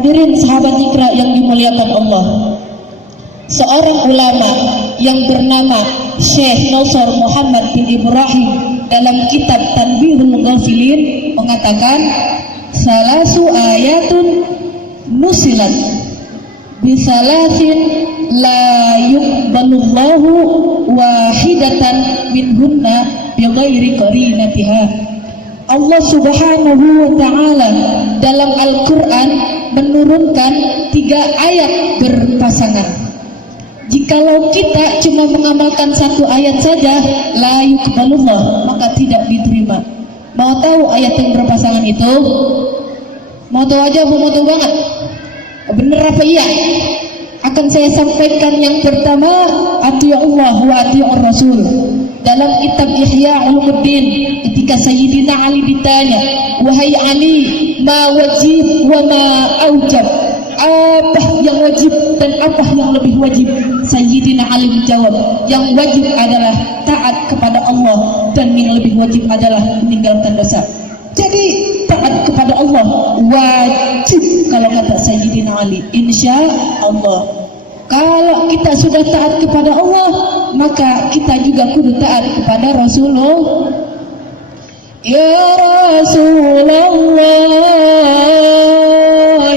Hadirin sahabat Iqra yang dimuliakan Allah, seorang ulama yang bernama Syekh Nosor Muhammad bin Ibrahim dalam kitab Tanbihul Ghafilin mengatakan, salasu ayatun nusilat bisalasin la yuqbalullahu wahidatan minhunna bighairi qarinatiha. Allah Subhanahu wa ta'ala dalam Al-Quran menurunkan 3 ayat berpasangan. Jikalau kita cuma mengamalkan 1 ayat saja, la yuqbalullah, maka tidak diterima. Mau tahu ayat yang berpasangan itu? Mau tahu aja, mau tahu banget? Bener apa iya? Akan saya sampaikan yang pertama, ati'u Allah wa ati'ur Rasul. Dalam kitab Ihya Ulumuddin, ketika Sayyidina Ali ditanya, wahai Ali, ma wajib wa ma aujab, apa yang wajib dan apa yang lebih wajib? Sayyidina Ali menjawab, yang wajib adalah taat kepada Allah dan yang lebih wajib adalah meninggalkan dosa. Jadi taat kepada Allah wajib kalau kata Sayyidina Ali, insya Allah. Kalau kita sudah taat kepada Allah, maka kita juga kudu taat kepada Rasulullah. Ya Rasulullah,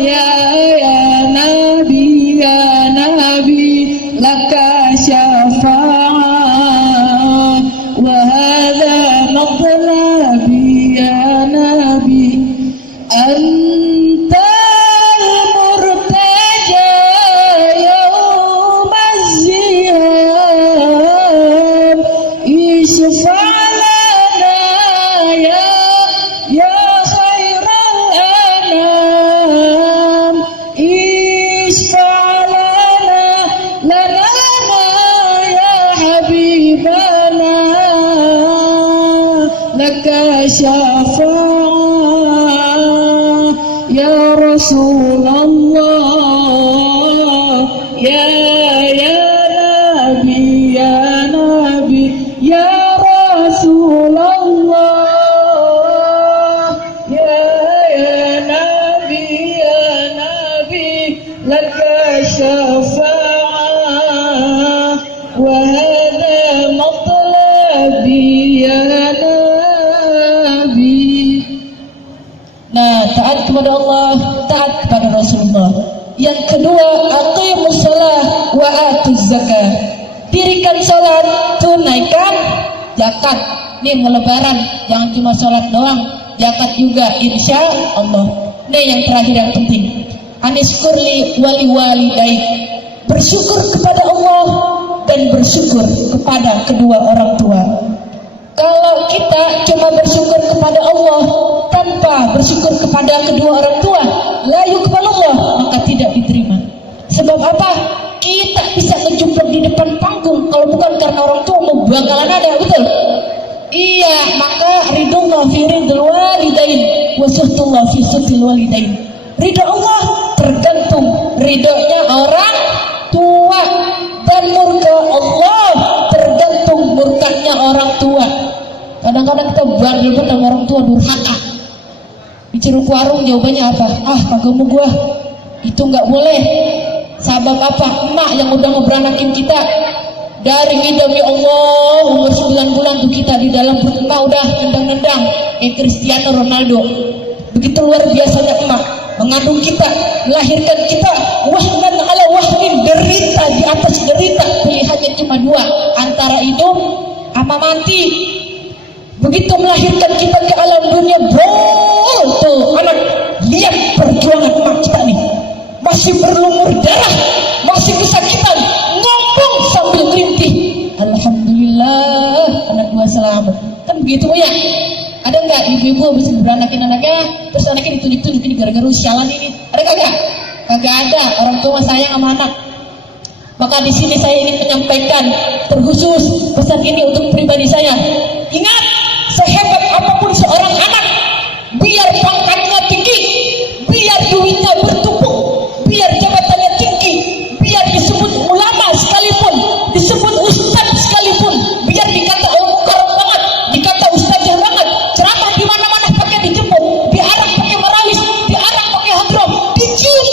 ya Nabi, laka syafa'ah, wa hadha matlabi ya Nabi, anta syafa'ah ya Rasulullah, ya Nabi, ya Rasulullah, ya Nabi, laka syafa'ah wa hadha matlabi ya Nabi. Nah, taat kepada Allah, taat kepada Rasulullah. Yang kedua, aqimus shalah wa atuz zakah. Dirikan salat, tunaikan zakat. Nih mau lebaran, jangan cuma salat doang, zakat juga insya Allah. Nih yang terakhir yang penting, aniskurli wali walidaik. Bersyukur kepada Allah dan bersyukur kepada kedua orang tua. Kalau kita cuma bersyukur kepada Allah tanpa bersyukur kepada kedua orang tua, la yuqbalullah, maka tidak diterima. Sebab apa? Kita bisa ngejumplak di depan panggung kalau bukan karena orang tua mau bakalan ada, betul? Iya, maka ridullah fi ridul walidain wa suhtullah fi suhtil walidain. Ridho Allah tergantung ridhonya orang tua, dan murka Allah tergantung murkanya orang tua. Kadang-kadang kita bangga sama orang tua, durhaka. Di Ceruk Warung jawabannya apa? Kagak mau gua. Itu nggak boleh. Sabab apa? Emak yang udah ngeberanakin kita dari ngidam, ya Allah, umur 9 bulan tuh kita di dalam perut emak udah nendang-nendang Cristiano Ronaldo. Begitu luar biasanya emak mengandung kita, melahirkan kita, wahnan ala wahnin, derita di atas derita, pilihannya cuma 2, antara hidup sama mati. Begitu melahirkan kita ke alam dunia, bro, tuh anak, lihat perjuangan emak kita nih, masih berlumur darah, masih kesakitan, ngomong sambil merintih, alhamdulillah anak 2 selamat. Kan begitu ya? Ada nggak ibu-ibu bisa beranakin anaknya, terus anaknya ditunjuk-tunjuk ini gara-gara sialan ini? Ada kagak? Kagak ada. Orang tua sayang sama anak. Maka di sini saya ingin menyampaikan terkhusus pesan ini untuk pribadi saya. Ingat, sehebat apapun seorang anak, biar pangkatnya tinggi, biar duitnya bertumpuk, biar jabatannya tinggi, biar disebut ulama sekalipun, disebut ustaz sekalipun, biar dikata orang banget, dikata ustazah banget, ceramah di mana-mana pakai dijemput, diarak pakai marawis, diarak pakai hadroh, dicium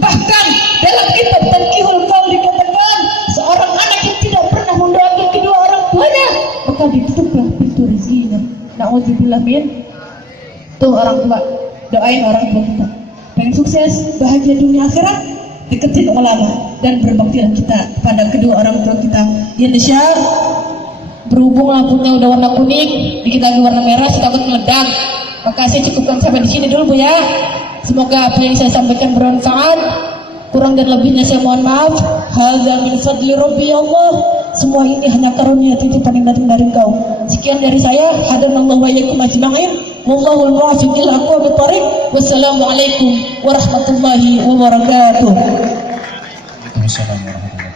Bahkan dalam kitab Tanqihul Qaul dikatakan seorang anak yang tidak pernah mendoakan kedua orang tuanya maka ditutuplah pintu rezekinya. Na'udzubillah min. Tuh orang tua, doain orang tua kita. Pengen sukses, bahagia dunia akhirat, deketin ulama dan berbaktilah kita pada kedua orang tua kita. Indonesia berhubung lampunya udah warna kuning, dikit lagi warna merah, takut meledak. Maka saya cukupkan sampai di sini dulu Bu ya. Semoga apa yang saya sampaikan bermanfaat. Kurang dan lebihnya saya mohon maaf. Hadza min fadli Rabbi Allah. Semua ini hanya karunia titipan yang datang dari Engkau. Sekian dari saya. Hadanallahu wa iyyakum ajma'in. Wallahul muwaffiq ila aqwamit thoriq. Wassalamualaikum warahmatullahi wabarakatuh. Waalaikumsalam warahmatullahi wabarakatuh.